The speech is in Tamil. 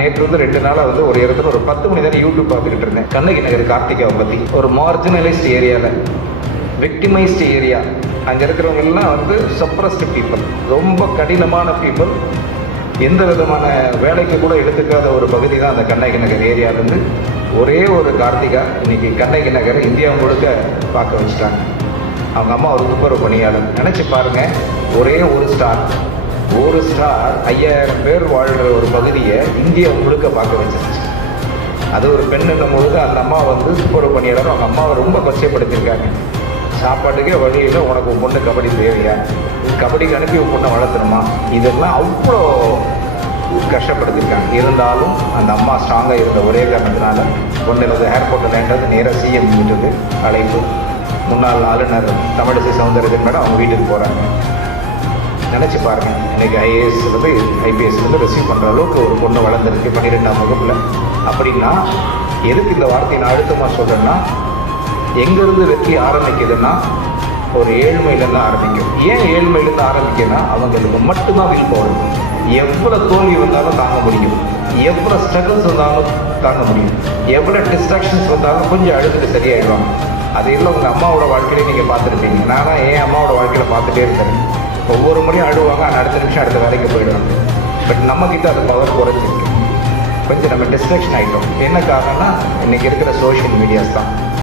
நேற்று 2 நாளாக ஒரு இடத்துல ஒரு 10 மணி நேரம் யூடியூப் பார்த்துக்கிட்டு இருந்தேன். கண்ணகி நகர் கார்த்திகாவை பற்றி ஒரு மார்ஜினலைஸ்ட் ஏரியாவில் விக்டிமைஸ்டு ஏரியா. அங்கே இருக்கிறவங்க எல்லாம் சப்ரஸ்டு பீப்புள், ரொம்ப கடினமான பீப்புள். எந்த விதமான வேலைக்கு கூட எடுத்துக்காத ஒரு பகுதி தான் அந்த கண்ணகி நகர் ஏரியாவிலேருந்து ஒரே ஒரு கார்த்திகா இன்னைக்கு கண்ணகி நகரை இந்தியா முழுக்க பார்க்க வச்சுட்டாங்க. அவங்க அம்மா ஒரு துப்புரவு பணியாளர். நினச்சி பாருங்கள், ஒரே ஒரு ஸ்டார் 5000 பேர் வாழ்கிற ஒரு பகுதியை இந்தியா முழுக்க பார்க்க வச்சிருச்சு. அது ஒரு பெண்ணுன்னும் பொழுது அந்த அம்மா துப்புரவு பணியாளர். அவங்க அம்மாவை ரொம்ப கொச்சைப்படுத்தியிருக்காங்க. சாப்பாட்டுக்கே வழியில் உனக்கு உன் பொண்ணு கபடி தேவையா, கபடிக்கு அனுப்பி உன் பொண்ணை வளர்த்துணுமா, இதெல்லாம் அவ்வளோ கஷ்டப்படுத்திருக்காங்க. இருந்தாலும் அந்த அம்மா ஸ்ட்ராங்காக இருந்த ஒரே காரணத்தினால பொண்ணுறது ஏர்போர்ட்டில் லேண்டது நேராக சிஎம் வீட்டுக்கு அழைப்பு. முன்னாள் ஆளுநர் தமிழிசை சவுந்தரராஜன் மேடம் அவங்க வீட்டுக்கு போகிறாங்க. நினச்சி பாருங்கள், இன்றைக்கி ஐபிஎஸ் ரிசீவ் பண்ணுற அளவுக்கு ஒரு பொண்ணு வளர்ந்துருக்கு 12ஆம் வகுப்பில். அப்படின்னா எதுக்கு இந்த வார்த்தையை நான் அழுத்தமாக சொல்கிறேன்னா, எங்கேருந்து வெற்றி ஆரம்பிக்குதுன்னா ஒரு ஏழ்மையிலேருந்து ஆரம்பிக்கும். ஏன் ஏழ்மையிலேருந்து ஆரம்பிக்குன்னா அவங்களுக்கு மட்டும்தான் வில் பவர். எவ்வளோ தோல்வி வந்தாலும் தாங்க முடியும், எவ்வளோ ஸ்ட்ரகிள்ஸ் வந்தாலும் தாங்க முடியும், எவ்வளோ டிஸ்ட்ராக்ஷன்ஸ் வந்தாலும் கொஞ்சம் அழுதுட்டு சரியாயிடுவாங்க. அது இல்லை உங்கள் அம்மாவோட வாழ்க்கையிலே நீங்கள் பார்த்துருப்பீங்க. நான் என் அம்மாவோட வாழ்க்கையில் பார்த்துட்டே இருக்கிறேன். ஒவ்வொரு முறையும் அழுவாங்க, ஆனால் அடுத்த நிமிஷம் அடுத்த வேலைக்கு போயிடுவாங்க. பட் நம்மக்கிட்ட அது பவர் குறைஞ்சிருக்கு. கொஞ்சம் நம்ம டிஸ்ட்ராக்ஷன் ஆகிட்டோம். என்ன காரணம்னா இன்றைக்கி இருக்கிற சோஷியல் மீடியாஸ் தான்.